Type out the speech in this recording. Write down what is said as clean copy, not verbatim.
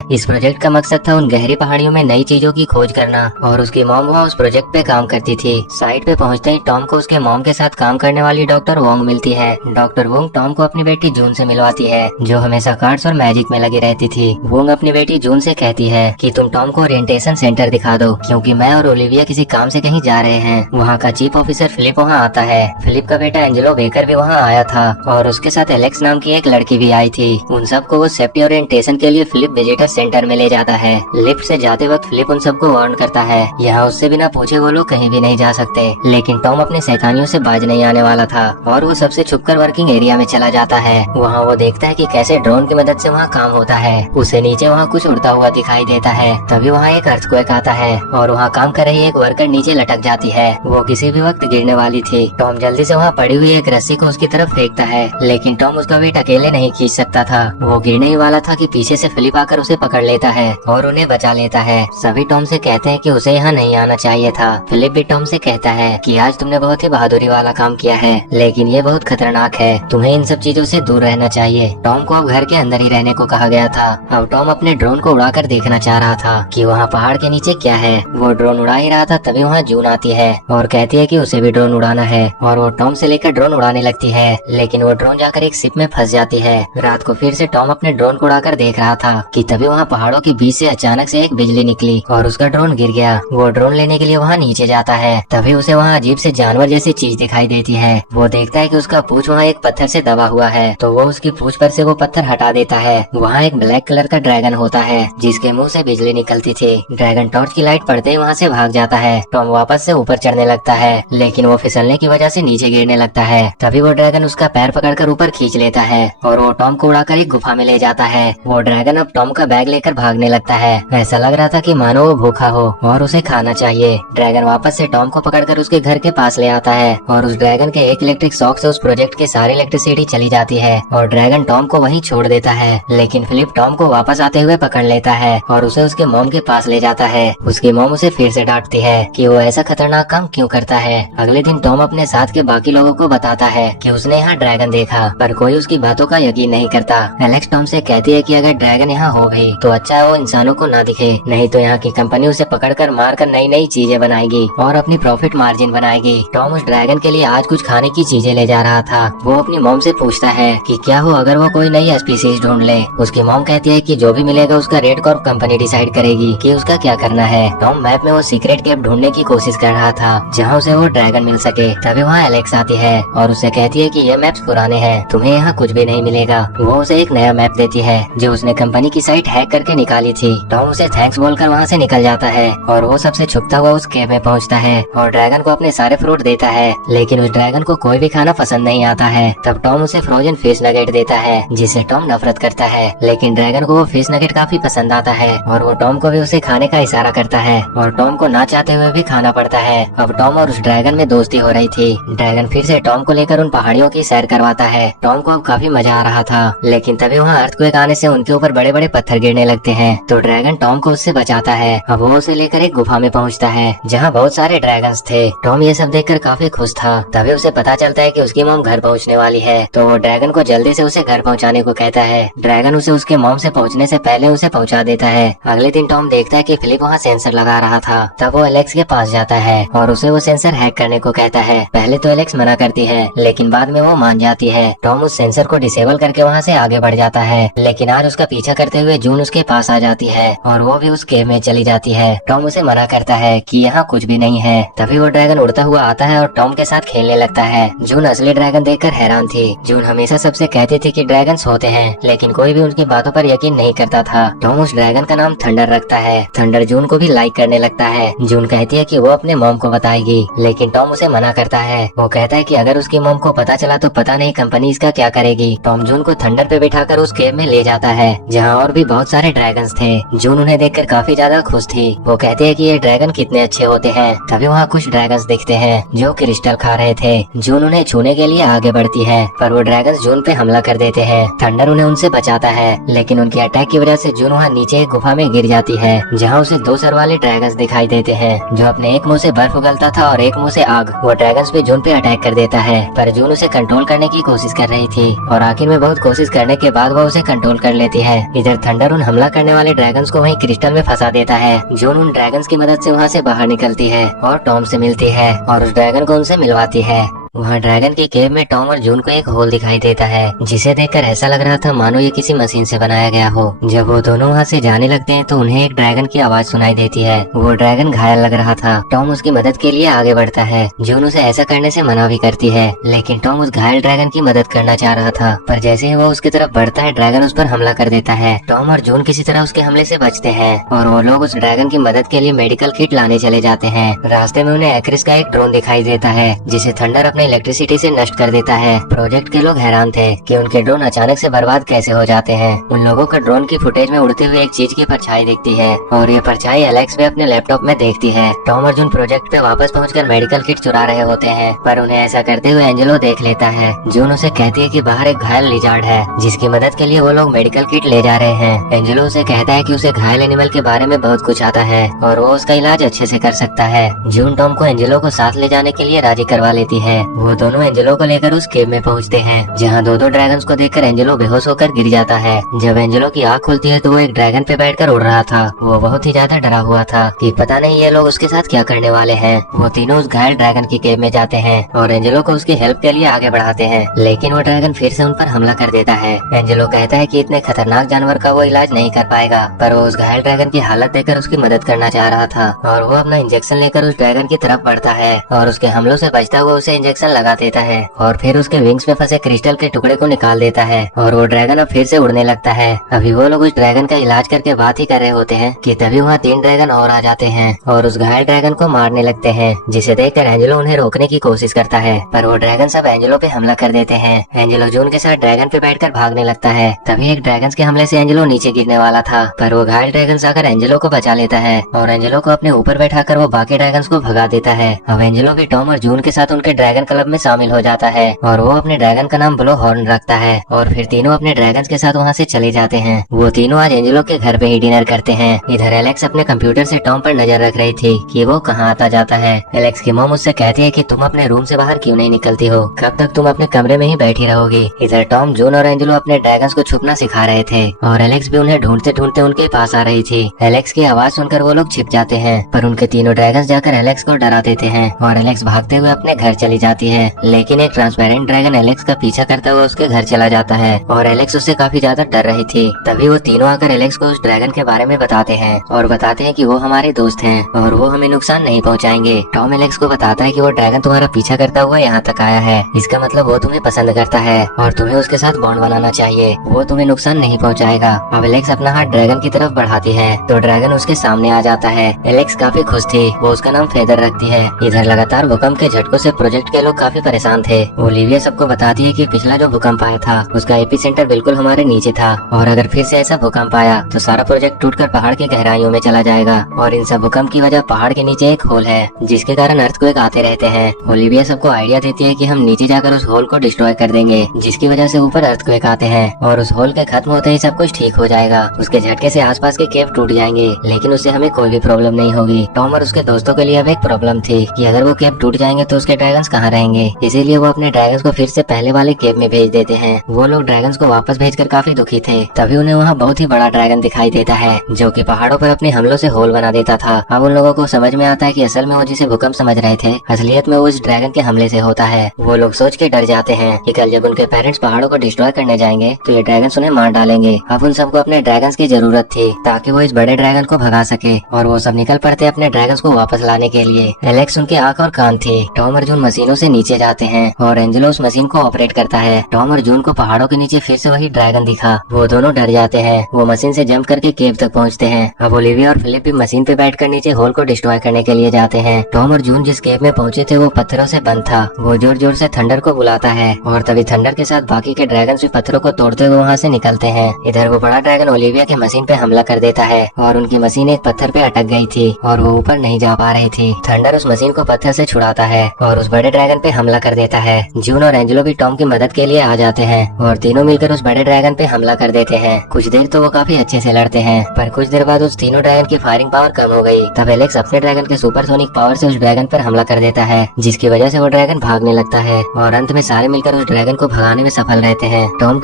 इस प्रोजेक्ट का मकसद था उन गहरी पहाड़ियों में नई चीजों की खोज करना और उसकी मॉम वहाँ उस प्रोजेक्ट पे काम करती थी। साइट पे पहुँचते ही टॉम को उसके मॉम के साथ काम करने वाली डॉक्टर वोंग मिलती है। डॉक्टर वोंग टॉम को अपनी बेटी जून से मिलवाती है, जो हमेशा कार्ड्स और मैजिक में लगी रहती थी। वोंग अपनी बेटी जून से कहती है कि तुम टॉम को ओरिएंटेशन सेंटर दिखा दो, क्योंकि मैं और ओलिविया किसी काम से कहीं जा रहे हैं। वहाँ का चीफ ऑफिसर फिलिप वहाँ आता है। फिलिप का बेटा एंजेलो बेकर भी वहाँ आया था और उसके साथ एलेक्स नाम की एक लड़की भी आई थी। उन सबको वो सेफ्टी ओरिएंटेशन के लिए फिलिप विजिटर सेंटर में ले जाता है। लिफ्ट से जाते वक्त फिलिप उन सबको वार्न करता है, यहाँ उससे बिना पूछे वो लोग कहीं भी नहीं जा सकते। लेकिन टॉम अपने शैतानियों से बाज नहीं आने वाला था और वो सबसे छुपकर वर्किंग एरिया में चला जाता है। वहाँ वो देखता है कि कैसे ड्रोन की मदद से वहाँ काम होता है। उसे नीचे वहाँ कुछ उड़ता हुआ दिखाई देता है। तभी वहाँ एक अर्थक्वेक आता है और वहाँ काम कर रही एक वर्कर नीचे लटक जाती है। वो किसी भी वक्त गिरने वाली थी। टॉम जल्दी से वहाँ पड़ी हुई एक रस्सी को उसकी तरफ फेंकता है, लेकिन टॉम उसका वेट अकेले नहीं खींच सकता था। वो गिरने ही वाला था कि पीछे से फिलिप आकर उसे पकड़ लेता है और उन्हें बचा लेता है। सभी टॉम से कहते हैं कि उसे यहाँ नहीं आना चाहिए था। फिलिप भी टॉम से कहता है कि आज तुमने बहुत ही बहादुरी वाला काम किया है, लेकिन ये बहुत खतरनाक है, तुम्हें इन सब चीजों से दूर रहना चाहिए। टॉम को अब घर के अंदर ही रहने को कहा गया था। अब टॉम अपने ड्रोन को उड़ाकर देखना चाह रहा था कि वहाँ पहाड़ के नीचे क्या है। वो ड्रोन उड़ा ही रहा था, तभी वहाँ जून आती है और कहती है कि उसे भी ड्रोन उड़ाना है और वो टॉम से लेकर ड्रोन उड़ाने लगती है, लेकिन वो ड्रोन जाकर एक शिप में फंस जाती है। रात को फिर से टॉम अपने ड्रोन को उड़ाकर देख रहा था कि तभी वहाँ पहाड़ों के बीच से अचानक से एक बिजली निकली और उसका ड्रोन गिर गया। वो ड्रोन लेने के लिए वहाँ नीचे जाता है, तभी उसे वहाँ अजीब से जानवर जैसी चीज दिखाई देती है। वो देखता है कि उसका पूंछ वहाँ एक पत्थर से दबा हुआ है, तो वो उसकी पूंछ पर से वो पत्थर हटा देता है। वहाँ एक ब्लैक कलर का ड्रैगन होता है जिसके मुंह से बिजली निकलती थी। ड्रैगन टॉर्च की लाइट पड़ते ही वहाँ से भाग जाता है। टॉम वापस से ऊपर चढ़ने लगता है, लेकिन वो फिसलने की वजह से नीचे गिरने लगता है। तभी वो ड्रैगन उसका पैर पकड़कर ऊपर खींच लेता है और वो टॉम को उड़ाकर एक गुफा में ले जाता है। वो ड्रैगन अब टॉम का बैग लेकर भागने लगता है। ऐसा लग रहा था कि मानो वो भूखा हो और उसे खाना चाहिए। ड्रैगन वापस से टॉम को पकड़कर उसके घर के पास ले आता है और उस ड्रैगन के एक इलेक्ट्रिक शॉक से उस प्रोजेक्ट की सारी इलेक्ट्रिसिटी चली जाती है और ड्रैगन टॉम को वहीं छोड़ देता है। लेकिन फिलिप टॉम को वापस आते हुए पकड़ लेता है और उसे उसके मॉम के पास ले जाता है। उसकी मॉम उसे फिर से डांटती है कि वो ऐसा खतरनाक काम क्यों करता है। अगले दिन टॉम अपने साथ के बाकी लोगों को बताता है कि उसने यहाँ ड्रैगन देखा, पर कोई उसकी बातों का यकीन नहीं करता। एलेक्स टॉम से कहती है कि अगर ड्रैगन यहाँ हो भी तो अच्छा है वो इंसानों को ना दिखे, नहीं तो यहाँ की कंपनी उसे पकड़कर मारकर नई नई चीजें बनाएगी और अपनी प्रॉफिट मार्जिन बनाएगी। टॉम उस ड्रैगन के लिए आज कुछ खाने की चीजें ले जा रहा था। वो अपनी मॉम से पूछता है कि क्या हो अगर वो कोई नई स्पीसीज ढूंढ ले। उसकी मॉम कहती है कि जो भी मिलेगा उसका रेड कॉर्प कंपनी डिसाइड करेगी कि उसका क्या करना है। टॉम मैप में वो सीक्रेट केव ढूंढने की कोशिश कर रहा था जहाँ उसे वो ड्रैगन मिल सके। तभी वहाँ एलेक्स आती है और उसे कहती है कि ये मैप्स पुराने हैं, तुम्हें यहाँ कुछ भी नहीं मिलेगा। वो उसे एक नया मैप देती है जो उसने कंपनी की साइट हैक करके निकाली थी। टॉम उसे थैंक्स बोलकर वहाँ से निकल जाता है और वो सबसे छुपता हुआ उस केव में पहुँचता है और ड्रैगन को अपने सारे फ्रूट देता है, लेकिन उस ड्रैगन को कोई भी खाना पसंद नहीं आता है। तब टॉम उसे फ्रोजन फिश नगेट देता है जिसे टॉम नफरत करता है, लेकिन ड्रैगन को वो फिश नगेट काफी पसंद आता है और वो टॉम को भी उसे खाने का इशारा करता है और टॉम को ना चाहते हुए भी खाना पड़ता है। अब टॉम और उस ड्रैगन में दोस्ती हो रही थी। ड्रैगन फिर से टॉम को लेकर उन पहाड़ियों की सैर करवाता है। टॉम को अब काफी मजा आ रहा था, लेकिन तभी वहाँ अर्थक्वेक आने से उनके ऊपर बड़े बड़े पत्थर गिरने लगते हैं, तो ड्रैगन टॉम को उससे बचाता है। अब वो उसे लेकर एक गुफा में पहुँचता है जहाँ बहुत सारे ड्रैगन्स थे। टॉम ये सब देखकर काफी खुश था। तभी उसे पता चलता है कि उसकी मॉम घर पहुँचने वाली है, तो वो ड्रैगन को जल्दी से उसे घर पहुँचाने को कहता है। ड्रैगन उसे उसके मॉम से पहुँचने से पहले उसे पहुँचा देता है। अगले दिन टॉम देखता है कि फिलिप वहाँ सेंसर लगा रहा था। तब वो एलेक्स के पास जाता है और उसे वो सेंसर हैक करने को कहता है। पहले तो एलेक्स मना करती है, लेकिन बाद में वो मान जाती है। टॉम उस सेंसर को डिसेबल करके वहाँ से आगे बढ़ जाता है, लेकिन आज उसका पीछा करते हुए जून उसके पास आ जाती है और वो भी उस केव में चली जाती है। टॉम उसे मना करता है कि यहाँ कुछ भी नहीं है। तभी वो ड्रैगन उड़ता हुआ आता है और टॉम के साथ खेलने लगता है। जून असली ड्रैगन देखकर हैरान थी। जून हमेशा सबसे कहती थी कि ड्रैगन्स होते हैं, लेकिन कोई भी उनकी बातों पर यकीन नहीं करता था। टॉम उस ड्रैगन का नाम थंडर रखता है। थंडर जून को भी लाइक करने लगता है। जून कहती है कि वो अपने मॉम को बताएगी, लेकिन टॉम उसे मना करता है। वो कहता है कि अगर उसकी मॉम को पता चला तो पता नहीं कंपनी इसका क्या करेगी। टॉम जून को थंडर पे बिठाकर उस केव में ले जाता है जहाँ और भी बहुत सारे ड्रैगन्स थे। जून उन्हें देखकर काफी ज्यादा खुश थी। वो कहते हैं कि ये ड्रैगन कितने अच्छे होते हैं। तभी वहाँ कुछ ड्रैगन्स दिखते हैं जो क्रिस्टल खा रहे थे। जून उन्हें छूने के लिए आगे बढ़ती है, पर वो ड्रैगन्स जून पे हमला कर देते हैं। थंडर उन्हें उनसे बचाता है, लेकिन उनके अटैक की वजह से जून वहाँ नीचे एक गुफा में गिर जाती है जहाँ उसे दो सर वाले ड्रैगन्स दिखाई देते हैं जो अपने एक मुंह से बर्फ उगलता था और एक मुंह से आग। वो ड्रैगन्स पे जून पे अटैक कर देता है, पर जून उसे कंट्रोल करने की कोशिश कर रही थी और आखिर में बहुत कोशिश करने के बाद वो उसे कंट्रोल कर लेती है। इधर थंडर थंडर उन हमला करने वाले ड्रैगन्स को वहीं क्रिस्टल में फंसा देता है। जून उन ड्रैगन्स की मदद से वहाँ से बाहर निकलती है और टॉम से मिलती है और उस ड्रैगन को उनसे मिलवाती है। वहाँ ड्रैगन की केव में टॉम और जून को एक होल दिखाई देता है, जिसे देखकर ऐसा लग रहा था मानो ये किसी मशीन से बनाया गया हो। जब वो दोनों वहाँ से जाने लगते हैं तो उन्हें एक ड्रैगन की आवाज सुनाई देती है। वो ड्रैगन घायल लग रहा था। टॉम उसकी मदद के लिए आगे बढ़ता है। जून उसे ऐसा करने से मना भी करती है, लेकिन टॉम उस घायल ड्रैगन की मदद करना चाह रहा था। पर जैसे ही वो उसकी तरफ बढ़ता है, ड्रैगन उस पर हमला कर देता है। टॉम और जून किसी तरह उसके हमले से बचते हैं और वो लोग उस ड्रैगन की मदद के लिए मेडिकल किट लाने चले जाते हैं। रास्ते में उन्हें एक्रिस का एक ड्रोन दिखाई देता है, जिसे थंडर अपने इलेक्ट्रिसिटी से नष्ट कर देता है। प्रोजेक्ट के लोग हैरान थे कि उनके ड्रोन अचानक से बर्बाद कैसे हो जाते हैं। उन लोगों का ड्रोन की फुटेज में उड़ते हुए एक चीज की परछाई दिखती है और ये परछाई एलेक्स भी अपने लैपटॉप में देखती है। टॉम और जून प्रोजेक्ट पे वापस पहुंचकर मेडिकल किट चुरा रहे होते हैं, पर उन्हें ऐसा करते हुए एंजेलो देख लेता है। जून उसे कहती है कि बाहर एक घायल लिजार्ड है, जिसकी मदद के लिए वो लोग मेडिकल किट ले जा रहे हैं। एंजेलो उसे कहता है कि उसे घायल एनिमल के बारे में बहुत कुछ आता है और वो उसका इलाज अच्छे से कर सकता है। जून टॉम को एंजेलो को साथ ले जाने के लिए राजी करवा लेती है। वो दोनों एंजेलो को लेकर उस केव में पहुंचते हैं, जहां दो ड्रैगन्स को देखकर एंजेलो बेहोश होकर गिर जाता है। जब एंजेलो की आँख खुलती है तो वो एक ड्रैगन पे बैठकर उड़ रहा था। वो बहुत ही ज्यादा डरा हुआ था कि पता नहीं ये लोग उसके साथ क्या करने वाले हैं। वो तीनों उस घायल ड्रैगन की केव में जाते हैं और एंजेलो को उसकी हेल्प के लिए आगे बढ़ाते हैं, लेकिन वो ड्रैगन फिर से उन पर हमला कर देता है। एंजेलो कहता है कि इतने खतरनाक जानवर का वो इलाज नहीं कर पाएगा, पर वो उस घायल ड्रैगन की हालत देखकर उसकी मदद करना चाह रहा था और वो अपना इंजेक्शन लेकर उस ड्रैगन की तरफ बढ़ता है और उसके हमलों से बचता हुआ उसे इंजेक्शन लगा देता है और फिर उसके विंग्स में फंसे क्रिस्टल के टुकड़े को निकाल देता है और वो ड्रैगन अब फिर से उड़ने लगता है। अभी वो लोग उस ड्रैगन का इलाज करके बात ही कर रहे होते हैं कि तभी वहाँ 3 ड्रैगन और आ जाते हैं और उस घायल ड्रैगन को मारने लगते हैं, जिसे देखकर एंजेलो उन्हें रोकने की कोशिश करता है, पर वो ड्रैगन सब एंजेलो पे हमला कर देते हैं। एंजेलो जून के साथ ड्रैगन पे बैठकर भागने लगता है। तभी एक ड्रैगन के हमले से एंजेलो नीचे गिरने वाला था, पर वो घायल ड्रैगन आकर एंजेलो को बचा लेता है और एंजेलो को अपने ऊपर बैठाकर वो बाकी ड्रैगन को भगा देता है। अब एंजेलो भी टॉम और जून के साथ उनके ड्रैगन क्लब में शामिल हो जाता है और वो अपने ड्रैगन का नाम ब्लो हॉर्न रखता है और फिर तीनों अपने ड्रैगन के साथ वहाँ से चले जाते हैं। वो तीनों आज एंजेलो के घर पे ही डिनर करते हैं। इधर एलेक्स अपने कंप्यूटर से टॉम पर नजर रख रही थी कि वो कहाँ आता जाता है। एलेक्स की मॉम उससे कहती है कि तुम अपने रूम से बाहर क्यों नहीं निकलती हो, कब तक तुम अपने कमरे में ही बैठी रहोगी। इधर टॉम, जून और एंजेलो अपने ड्रैगन्स को छुपना सिखा रहे थे और एलेक्स भी उन्हें ढूंढते ढूंढते उनके पास आ रही थी। एलेक्स की आवाज सुनकर वो लोग छिप जाते हैं, पर उनके तीनों ड्रैगन्स जाकर एलेक्स को डरा देते हैं और एलेक्स भागते हुए अपने घर चली जाती है। लेकिन एक ट्रांसपेरेंट ड्रैगन एलेक्स का पीछा करता हुआ उसके घर चला जाता है और एलेक्स उससे काफी ज्यादा डर रही थी। तभी वो तीनों आकर एलेक्स को उस ड्रैगन के बारे में बताते हैं और बताते हैं कि वो हमारे दोस्त हैं और वो हमें नुकसान नहीं पहुंचाएंगे। टॉम एलेक्स को बताता है कि वो ड्रैगन तुम्हारा पीछा करता हुआ यहाँ तक आया है, इसका मतलब वो तुम्हें पसंद करता है और तुम्हें उसके साथ बॉन्ड बनाना चाहिए, वो तुम्हें नुकसान नहीं पहुँचाएगा। अब एलेक्स अपना हाथ ड्रैगन की तरफ बढ़ाती है तो ड्रैगन उसके सामने आ जाता है। एलेक्स काफी खुश थी, वो उसका नाम फेदर रखती है। इधर लगातार भूकंप के झटकों से प्रोजेक्ट के लोग काफी परेशान थे। ओलिविया सबको बताती है कि पिछला जो भूकंप आया था उसका एपिसेंटर बिल्कुल हमारे नीचे था और अगर फिर से ऐसा भूकंप आया तो सारा प्रोजेक्ट टूटकर पहाड़ की गहराइयों में चला जाएगा और इन सब भूकंप की वजह पहाड़ के नीचे एक होल है, जिसके कारण अर्थक्वेक आते रहते हैं। ओलिविया सबको आइडिया देती है कि हम नीचे जाकर उस होल को डिस्ट्रॉय कर देंगे, जिसकी वजह से ऊपर अर्थक्वेक आते हैं और उस होल के खत्म होते ही सब कुछ ठीक हो जाएगा। उसके झटके से आसपास के केव टूट जाएंगे, लेकिन उससे हमें कोई भी प्रॉब्लम नहीं होगी। टॉम और उसके दोस्तों के लिए अब एक प्रॉब्लम थी कि अगर वो केव टूट जाएंगे तो उसके ड्रैगन्स कहाँ रहेंगे, इसीलिए वो अपने ड्रैगन्स को फिर से पहले वाले केव में भेज देते हैं। वो लोग ड्रैगन्स को वापस भेजकर काफी दुखी थे। तभी उन्हें वहाँ बहुत ही बड़ा ड्रैगन दिखाई देता है, जो कि पहाड़ों पर अपने हमलों से होल बना देता था। अब उन लोगों को समझ में आता है कि असल में वो जिसे भूकंप समझ रहे थे असलियत में वो इस ड्रैगन के हमले से होता है। वो लोग सोच के डर जाते हैं कि कल जब उनके पेरेंट्स पहाड़ों को डिस्ट्रॉय करने जाएंगे तो ये ड्रैगन उन्हें मार डालेंगे। अब उन सबको अपने ड्रैगन्स की जरूरत थी ताकि वो इस बड़े ड्रैगन को भगा सके और वो सब निकल पड़ते अपने ड्रैगन्स को वापस लाने के लिए। एलेक्स उनकी आंख और कान थी। टॉम और जून मशीनों से नीचे जाते हैं और एंजेलो उस मशीन को ऑपरेट करता है। टॉम और जून को पहाड़ों के नीचे फिर से वही ड्रैगन दिखा। वो दोनों डर जाते हैं। वो मशीन से जंप करके केव तक पहुंचते हैं। अब ओलिविया और फिलिप भी मशीन पे बैठकर नीचे होल को डिस्ट्रॉय करने के लिए जाते हैं। टॉम और जून जिस केव में पहुंचे थे वो पत्थरों से बंद था। वो जोर जोर से थंडर को बुलाता है और तभी थंडर के साथ बाकी के ड्रैगन भी पत्थरों को तोड़ते हुए वहाँ से निकलते हैं। इधर वो बड़ा ड्रैगन ओलिविया के मशीन पे हमला कर देता है और उनकी मशीन एक पत्थर पे अटक गई थी और वो ऊपर नहीं जा पा रही थी। थंडर उस मशीन को पत्थर से छुड़ाता है और उस बड़े ड्रैगन पे हमला कर देता है। जून और एंजेलो भी टॉम की मदद के लिए आ जाते हैं और तीनों मिलकर उस बड़े ड्रैगन पे हमला कर देते हैं। कुछ देर तो वो काफी अच्छे से लड़ते हैं, पर कुछ देर बाद उस तीनों ड्रैगन की फायरिंग पावर कम हो गई। तब एलेक्स अपने ड्रैगन के सुपरसोनिक पावर से उस ड्रैगन पर हमला कर देता है, जिसकी वजह से वो ड्रैगन भागने लगता है और अंत में सारे मिलकर उस ड्रैगन को भगाने में सफल रहते हैं। टॉम